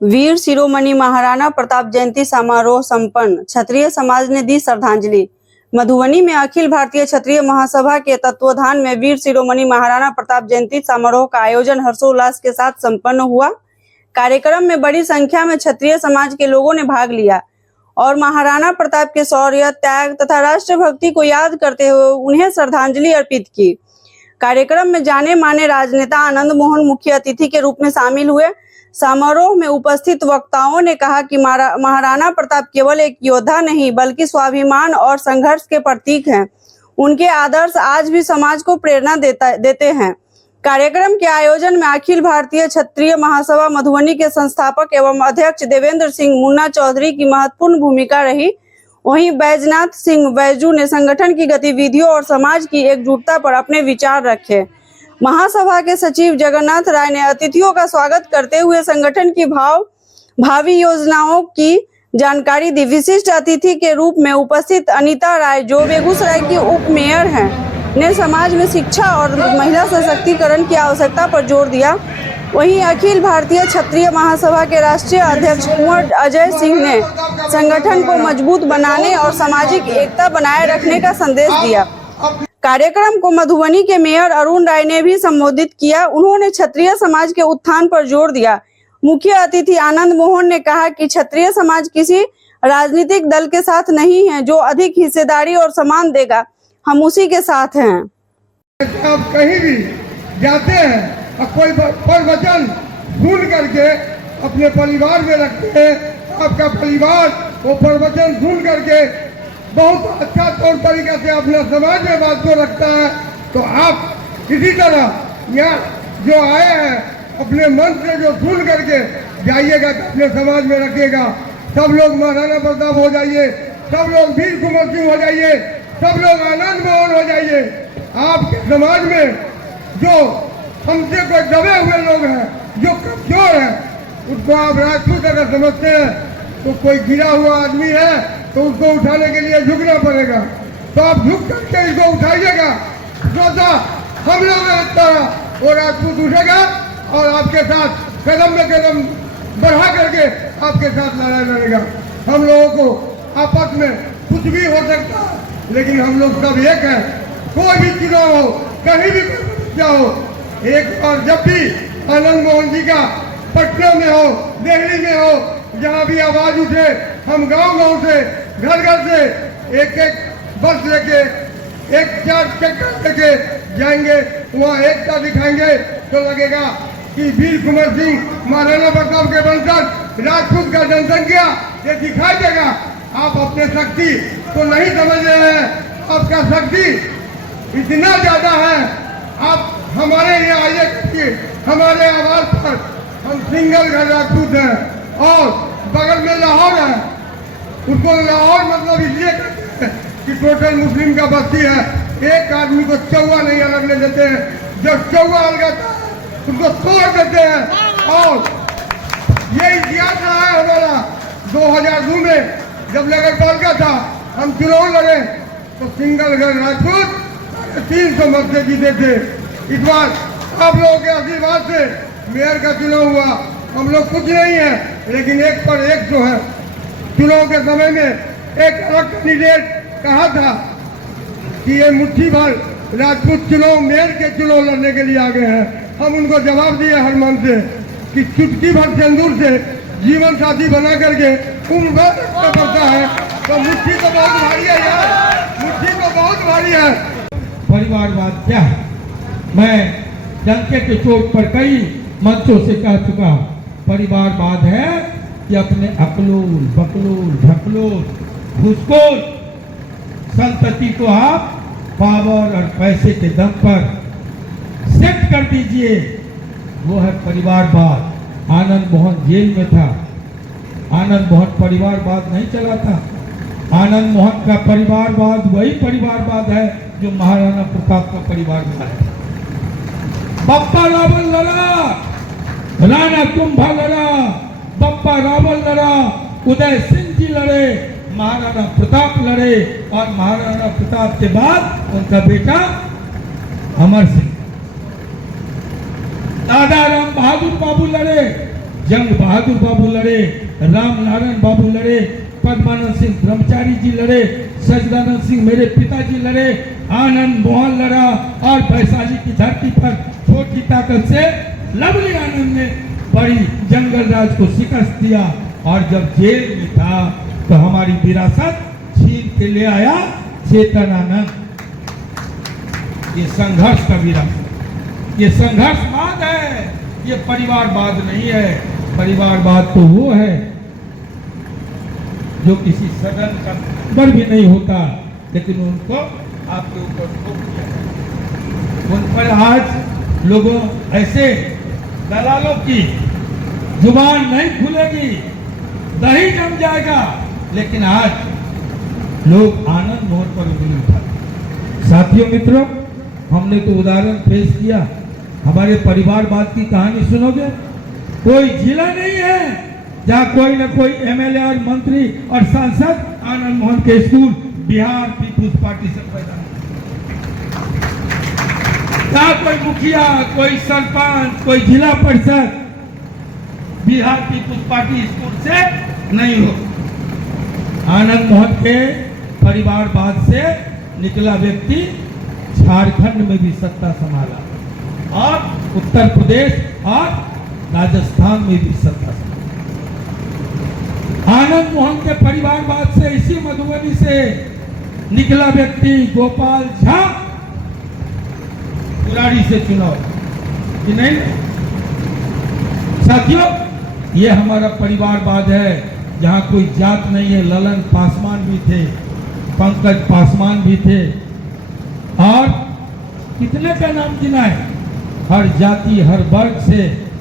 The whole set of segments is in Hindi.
वीर शिरोमणि महाराणा प्रताप जयंती समारोह संपन्न, क्षत्रिय समाज ने दी श्रद्धांजलि। मधुबनी में अखिल भारतीय क्षत्रिय महासभा के तत्वाधान में वीर शिरोमणि महाराणा प्रताप जयंती समारोह का आयोजन हर्षोल्लास के साथ संपन्न हुआ। कार्यक्रम में बड़ी संख्या में क्षत्रिय समाज के लोगों ने भाग लिया और महाराणा प्रताप के शौर्य, त्याग तथा राष्ट्रभक्ति को याद करते हुए उन्हें श्रद्धांजलि अर्पित की। कार्यक्रम में जाने माने राजनेता आनंद मोहन मुख्य अतिथि के रूप में शामिल हुए। समारोह में उपस्थित वक्ताओं ने कहा कि महाराणा प्रताप केवल एक योद्धा नहीं बल्कि स्वाभिमान और संघर्ष के प्रतीक हैं। उनके आदर्श आज भी समाज को प्रेरणा देते हैं। कार्यक्रम के आयोजन में अखिल भारतीय क्षत्रिय महासभा मधुबनी के संस्थापक एवं अध्यक्ष देवेंद्र सिंह मुन्ना चौधरी की महत्वपूर्ण भूमिका रही। वहीं बैजनाथ सिंह बैजू ने संगठन की गतिविधियों और समाज की एकजुटता पर अपने विचार रखे। महासभा के सचिव जगन्नाथ राय ने अतिथियों का स्वागत करते हुए संगठन की भावी योजनाओं की जानकारी दी। विशिष्ट अतिथि के रूप में उपस्थित अनीता राय, जो बेगूसराय की उप मेयर हैं, ने समाज में शिक्षा और महिला सशक्तिकरण की आवश्यकता पर जोर दिया। वहीं अखिल भारतीय क्षत्रिय महासभा के राष्ट्रीय अध्यक्ष कुंवर अजय सिंह ने संगठन को मजबूत बनाने और सामाजिक एकता बनाए रखने का संदेश दिया। कार्यक्रम को मधुबनी के मेयर अरुण राय ने भी संबोधित किया। उन्होंने क्षत्रिय समाज के उत्थान पर जोर दिया। मुख्य अतिथि आनंद मोहन ने कहा कि क्षत्रिय समाज किसी राजनीतिक दल के साथ नहीं है। जो अधिक हिस्सेदारी और सम्मान देगा, हम उसी के साथ हैं। आप कहीं भी जाते हैं और कोई प्रवचन सुन करके अपने परिवार में रखते हैं, आपका परिवार वो प्रवचन सुन करके बहुत अच्छा तौर तरीके से अपने समाज में बात को रखता है। तो आप इसी तरह यहाँ जो आए हैं अपने मन से जो सुन करके जाइएगा तो अपने समाज में रखिएगा। सब लोग महाराणा प्रताप हो जाइए, सब लोग वीर कुंवर सिंह हो जाइए, सब लोग आनंद मोहन हो जाइए। आपके समाज में जो हमसे कोई दबे हुए लोग हैं, जो कमजोर हैं, उसको आप राजपूत अगर समझते हैं तो कोई गिरा हुआ आदमी है तो उसको उठाने के लिए झुकना पड़ेगा। तो आप झुक करके इसको उठाइएगा। हम लोग वो राजपूत उठेगा और आपके साथ कदम में कदम बढ़ा करके आपके साथ लड़ाई लड़ेगा। हम लोगों को आपस में कुछ भी हो सकता है, लेकिन हम लोग सब एक हैं। कोई भी चुनाव हो, कहीं भी समस्या हो, एक बार जब भी आनंद मोहन जी का पटना में हो, दिल्ली में हो, जहाँ भी आवाज उठे, हम गांव-गांव से, घर-घर से एक बस लेके, एक चार चक्कर लेके जाएंगे। वहाँ एकता दिखाएंगे तो लगेगा कि वीर कुंवर सिंह महाराणा प्रताप के वंशज, राजपूत का जनसंख्या ये दिखाई देगा। आप अपने शक्ति तो नहीं समझ रहे हैं, आपका शक्ति इतना ज्यादा है। आप हमारे यहाँ आइए, हमारे आवाज पर हम सिंगल घर राजपूत हैं और बगल में लाहौर है। उसको लाहौर मतलब इसलिए कहते हैं कि टोटल मुस्लिम का बस्ती है। एक आदमी को चौवा नहीं अलगने देते हैं। जब चौवा अलगाता है उसको तोड़ देते हैं। और ये इतिहास रहा है हमारा। 2002 में जब नगर पालिका था, हम चुनाव लड़े तो सिंगल घर राजपूत 300 मत से जीते थे। इस बार आप लोगों के आशीर्वाद से मेयर का चुनाव हुआ। हम लोग कुछ नहीं है, लेकिन एक पर एक जो है, चुनाव के समय में एक अलग कैंडिडेट कहा था कि ये मुट्ठी भर राजपूत चुनाव मेयर के चुनाव लड़ने के लिए आ गए हैं। हम उनको जवाब दिए हर मन से कि चुटकी भर सिंदूर से जीवन साथी बना करके उम्र भर रखना पड़ता है। तो मुट्ठी तो बहुत भारी है यार, मुट्ठी तो बहुत भारी है। परिवारवाद क्या है? मैं डंके के चोट पर कई मंचों से कह चुका। परिवारवाद है कि अपने अकलूल, बकलूल, ढकलूल, घुसखोर संतति को आप पावर और पैसे के दम पर सेट कर दीजिए। वो है परिवारवाद। आनंद मोहन जेल में था, आनंद मोहन परिवारवाद नहीं चला था। आनंद मोहन का परिवारवाद वही परिवारवाद है जो महाराणा प्रताप का परिवारवाद है। बप्पा रावल लड़ा, राणा कुंभा लड़ा, बप्पा रावल लड़ा, उदय सिंह जी लड़े, महाराणा प्रताप लड़े और महाराणा प्रताप के बाद उनका बेटा अमर सिंह, दादा राम बहादुर बाबू लड़े, जंग बहादुर बाबू लड़े, राम नारायण बाबू लड़े, पद्मानंद सिंह ब्रह्मचारी जी लड़े, सजदानंद सिंह मेरे पिताजी लड़े, आनंद मोहन लड़ा और वैशाली की धरती पर छोटी ताकत से लवली आनंद ने बड़ी जंगल राज को शिकस्त दिया। और जब जेल में था तो हमारी विरासत छीन के ले आया चेतनानंद। ये संघर्ष का विरासत, ये संघर्षवाद है, ये परिवारवाद नहीं है। परिवारवाद तो वो है जो किसी सदन का पर भी नहीं होता, लेकिन उनको आपके ऊपर थोप दिया जाता। उन पर आज लोगों ऐसे दलालों की जुबान नहीं खुलेगी, दही जम जाएगा, लेकिन आज लोग आनंद मोहन पर उंगली उठाते। साथियों मित्रों, हमने तो उदाहरण पेश किया, हमारे परिवारवाद की कहानी सुनोगे। कोई जिला नहीं है जहाँ कोई न कोई एमएलए और मंत्री और सांसद आनंद मोहन के स्कूल बिहार पीपुल्स पार्टी से पैदा नहीं। जहाँ कोई मुखिया, कोई सरपंच, कोई जिला परिषद बिहार पीपुल्स पार्टी स्कूल से नहीं हो। आनंद मोहन के परिवारवाद से निकला व्यक्ति झारखंड में भी सत्ता संभाला और उत्तर प्रदेश और राजस्थान में भी सत्ता संभाला। आनंद मोहन के परिवारवाद से, इसी मधुबनी से निकला व्यक्ति गोपाल झा कुराड़ी से चुनाव कि नहीं। साथियों, ये हमारा परिवारवाद है जहाँ कोई जात नहीं है। ललन पासवान भी थे, पंकज पासवान भी थे और कितने का नाम गिना है। हर जाति हर वर्ग से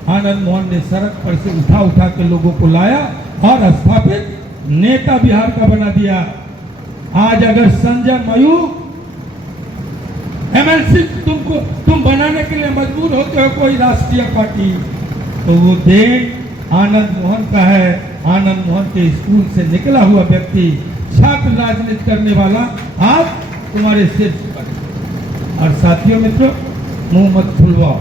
आनंद मोहन ने सड़क पर से उठा उठा के लोगों को लाया और स्थापित नेता बिहार का बना दिया। आज अगर संजय मयूर एमएलसी तुम बनाने के लिए मजबूर होते हो कोई राष्ट्रीय पार्टी, तो वो देन आनंद मोहन का है। आनंद मोहन के स्कूल से निकला हुआ व्यक्ति, छात्र राजनीति करने वाला आज तुम्हारे सिर पर। और साथियों मित्रों, मुंह मत खुलवाओ।